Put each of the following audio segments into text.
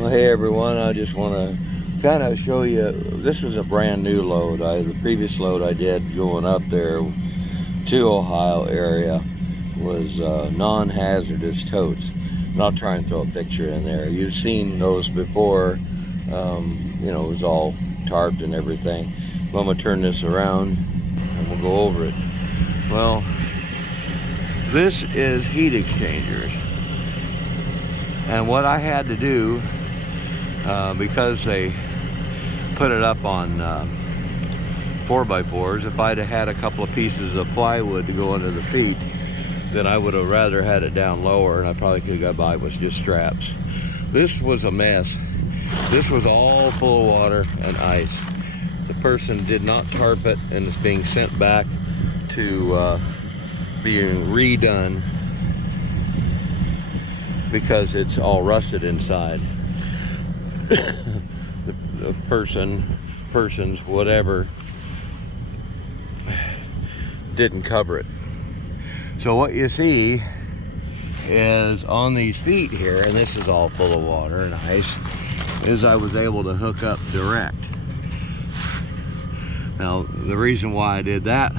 Well, hey everyone, I just want to kind of show you, this was a brand new load. The previous load I did going up there to Ohio area was non-hazardous totes. And I'll try and throw a picture in there. You've seen those before. You know, it was all tarped and everything. But I'm going to turn this around and we'll go over it. Well, this is heat exchangers. And what I had to do, because they put it up on 4x4s, if I'd have had a couple of pieces of plywood to go under the feet, then I would have rather had it down lower, and I probably could have got by with just straps. This was a mess. This was all full of water and ice. The person did not tarp it, and it's being sent back to being redone because it's all rusted inside. the persons, whatever, didn't cover it. So what you see is on these feet here, and this is all full of water and ice, is I was able to hook up direct. Now, the reason why I did that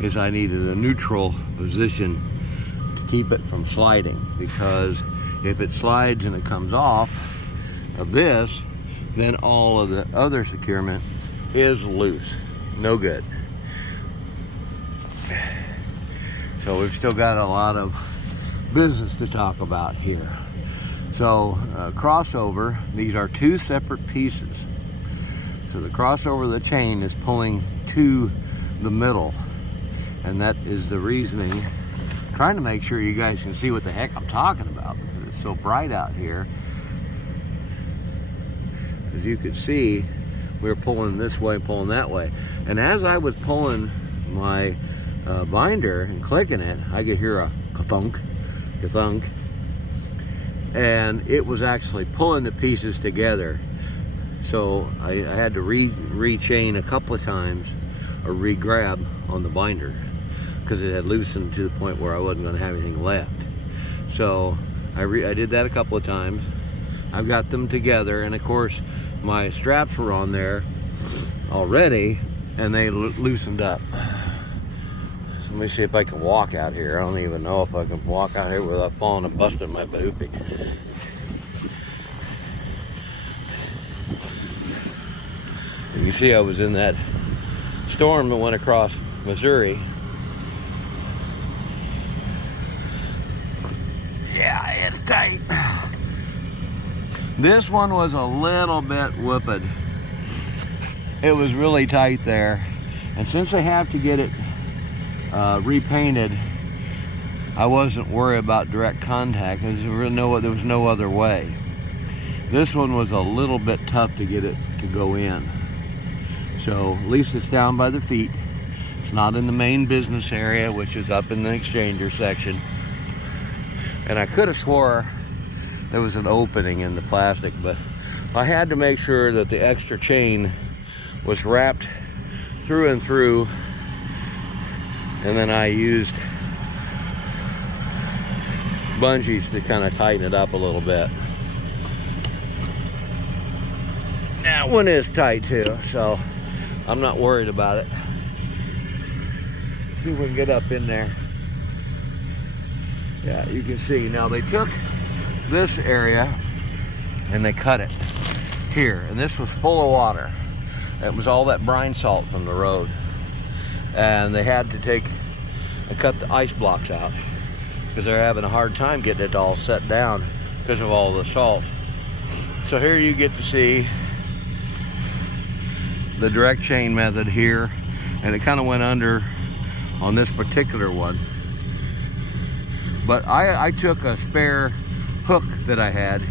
is I needed a neutral position to keep it from sliding, because if it slides and it comes off of this, then all of the other securement is loose. No good. So we've still got a lot of business to talk about here. So crossover, these are two separate pieces. So the crossover of the chain is pulling to the middle, and that is the reasoning. Trying to make sure you guys can see what the heck I'm talking about, because it's so bright out here. As you can see, we were pulling this way, pulling that way. And as I was pulling my binder and clicking it, I could hear a ka-thunk, ka-thunk. And it was actually pulling the pieces together. So I had to re-chain a couple of times, or re-grab on the binder, because it had loosened to the point where I wasn't going to have anything left. So I did that a couple of times. I've got them together, and of course my straps were on there already, and they loosened up. So let me see if I can walk out here. I don't even know if I can walk out here without falling and busting my boopy. And you see I was in that storm that went across Missouri. Yeah, it's tight. This one was a little bit whooped. It was really tight there. And since they have to get it repainted, I wasn't worried about direct contact, because there was no other way. This one was a little bit tough to get it to go in. So at least it's down by the feet. It's not in the main business area, which is up in the exchanger section. And I could have swore there was an opening in the plastic, but I had to make sure that the extra chain was wrapped through and through, and then I used bungees to kind of tighten it up a little bit. That one is tight too, so I'm not worried about it. Let's see if we can get up in there. Yeah, you can see now they took this area and they cut it here, and this was full of water. It was all that brine salt from the road, and they had to take and cut the ice blocks out because they're having a hard time getting it all set down because of all the salt. So here you get to see the direct chain method here, and it kind of went under on this particular one. But I took a spare hook that I had,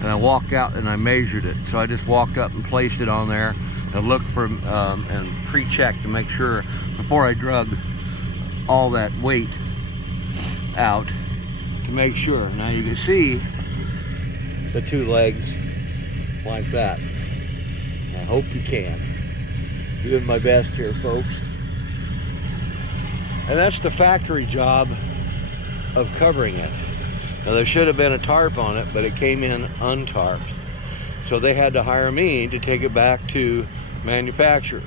and I walked out and I measured it. So I just walked up and placed it on there and looked for and pre-checked to make sure before I drug all that weight out, to make sure. Now you can see the two legs like that. I hope you can. Doing my best here, folks. And that's the factory job of covering it. Now there should have been a tarp on it, but it came in untarped. So they had to hire me to take it back to manufacturer.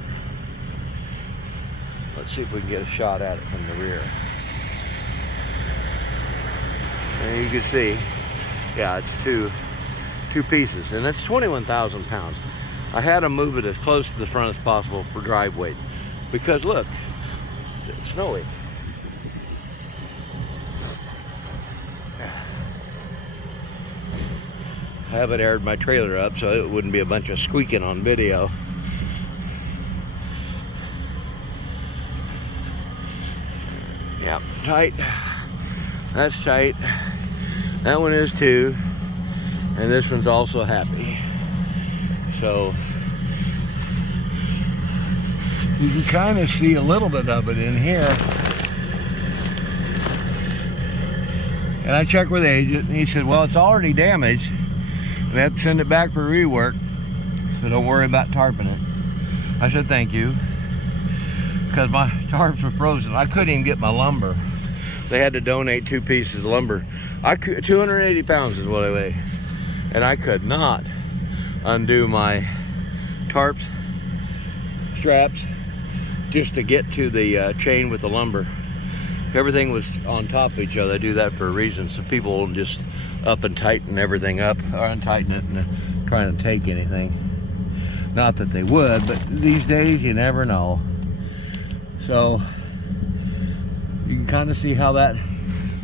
Let's see if we can get a shot at it from the rear. And you can see, yeah, it's two pieces, and it's 21,000 pounds. I had to move it as close to the front as possible for drive weight, because look, it's snowy. I haven't aired my trailer up so it wouldn't be a bunch of squeaking on video. Yeah, tight. That's tight. That one is too. And this one's also happy. So you can kind of see a little bit of it in here. And I checked with the agent and he said, well, it's already damaged. We have to send it back for rework, so don't worry about tarping it. I said thank you, because my tarps were frozen. I couldn't even get my lumber. They had to donate 2 pieces of lumber. 280 pounds is what I weigh, and I could not undo my tarps straps just to get to the chain with the lumber. Everything was on top of each other. I do that for a reason, so people will just up and tighten everything up, or untighten it and trying to take anything. Not that they would, but these days you never know. So you can kind of see how that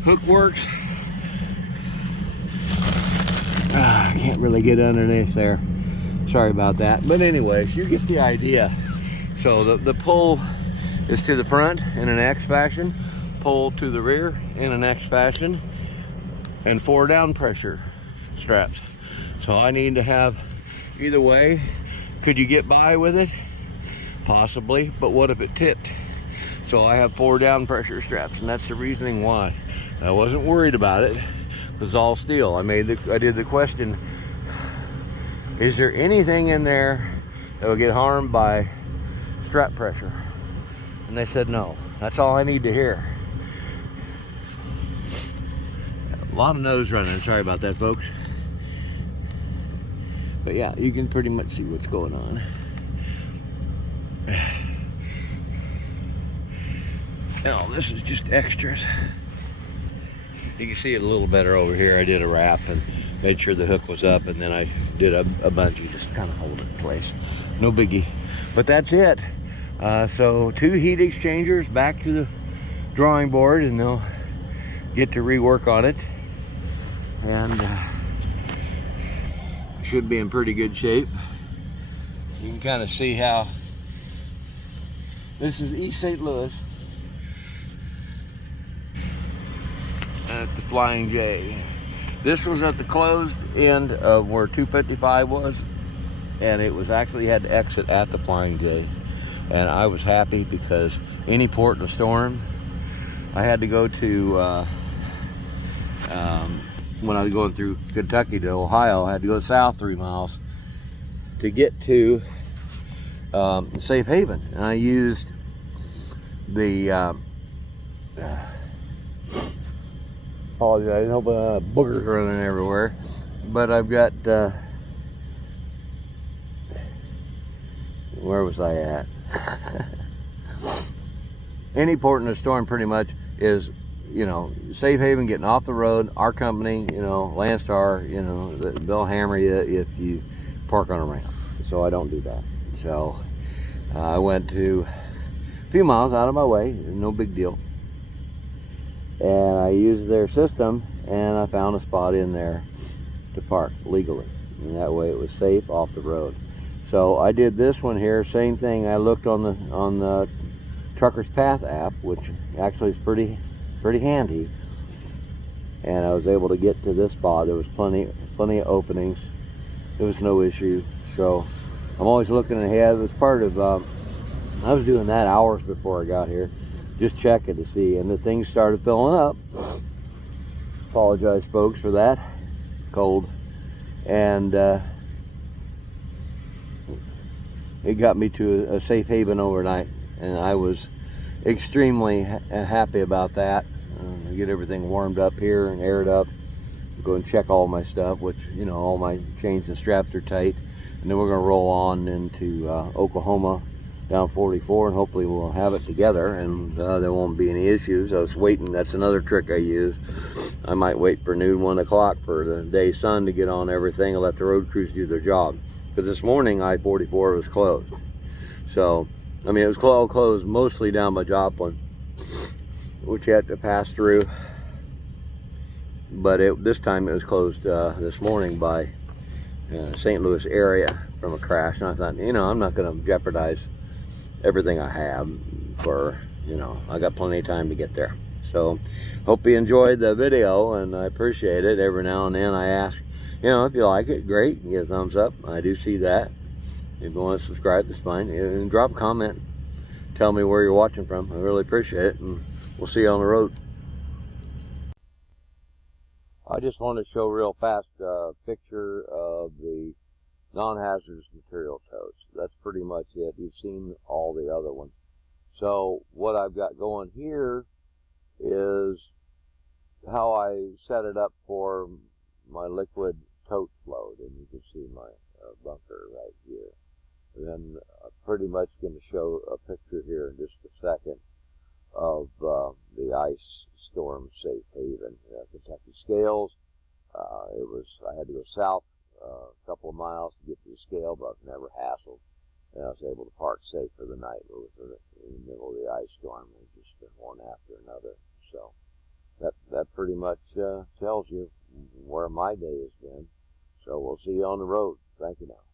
hook works. I can't really get underneath there. Sorry about that. But anyways, you get the idea. So the pull is to the front in an X fashion, pull to the rear in an X fashion, and 4 down pressure straps. So I need to have either way. Could you get by with it? Possibly, but what if it tipped? So I have 4 down pressure straps, and that's the reasoning why. I wasn't worried about it. It was all steel. I did the question, is there anything in there that will get harmed by strap pressure? And they said no. That's all I need to hear. A lot of nose running, sorry about that, folks. But yeah, you can pretty much see what's going on. Now, this is just extras. You can see it a little better over here. I did a wrap and made sure the hook was up, and then I did a bungee, just kind of hold it in place. No biggie. But that's it. So 2 heat exchangers, back to the drawing board, and they'll get to rework on it. And should be in pretty good shape. You can kind of see how this is East St. Louis at the Flying J. This was at the closed end of where 255 was, and it was actually had to exit at the Flying J. And I was happy because any port in a storm, I had to go to when I was going through Kentucky to Ohio, I had to go south 3 miles to get to Safe Haven. And I used the apologize, I hope boogers running everywhere, but I've got where was I at? Any port in a storm pretty much is, you know, Safe Haven, getting off the road. Our company, you know, Landstar, you know, they'll hammer you if you park on a ramp. So I don't do that. So I went to a few miles out of my way, no big deal. And I used their system, and I found a spot in there to park legally. And that way it was safe off the road. So I did this one here, same thing. I looked on the Trucker's Path app, which actually is pretty handy, and I was able to get to this spot. There was plenty of openings. There was no issue. So I'm always looking ahead. It was part of I was doing that hours before I got here, just checking to see, and the things started filling up. Apologize, folks, for that. Cold. And it got me to a Safe Haven overnight, and I was extremely happy about that. Get everything warmed up here and aired up. go and check all my stuff, which, you know, all my chains and straps are tight. And then we're going to roll on into Oklahoma down 44, and hopefully we'll have it together and there won't be any issues. I was waiting. That's another trick I use. I might wait for noon, 1 o'clock for the day sun to get on everything and let the road crews do their job. Because this morning I-44 was closed. So, I mean, it was closed mostly down by Joplin, which you had to pass through. But this time it was closed this morning by St. Louis area from a crash. And I thought, you know, I'm not going to jeopardize everything I have for, you know, I got plenty of time to get there. So hope you enjoyed the video, and I appreciate it. Every now and then I ask, you know, if you like it, great, give a thumbs up. I do see that. If you want to subscribe, that's fine. And drop a comment, tell me where you're watching from. I really appreciate it, and we'll see you on the road. I just want to show real fast a picture of the non-hazardous material totes. That's pretty much it. You've seen all the other ones. So what I've got going here is how I set it up for my liquid tote load, and you can see my bunker right here. And then I'm pretty much going to show a picture here in just a second of the ice storm safe haven, Kentucky Scales. I had to go south a couple of miles to get to the scale, but I was never hassled, and I was able to park safe for the night. It was in the middle of the ice storm, and just one after another. So that pretty much tells you where my day has been. So we'll see you on the road. Thank you now.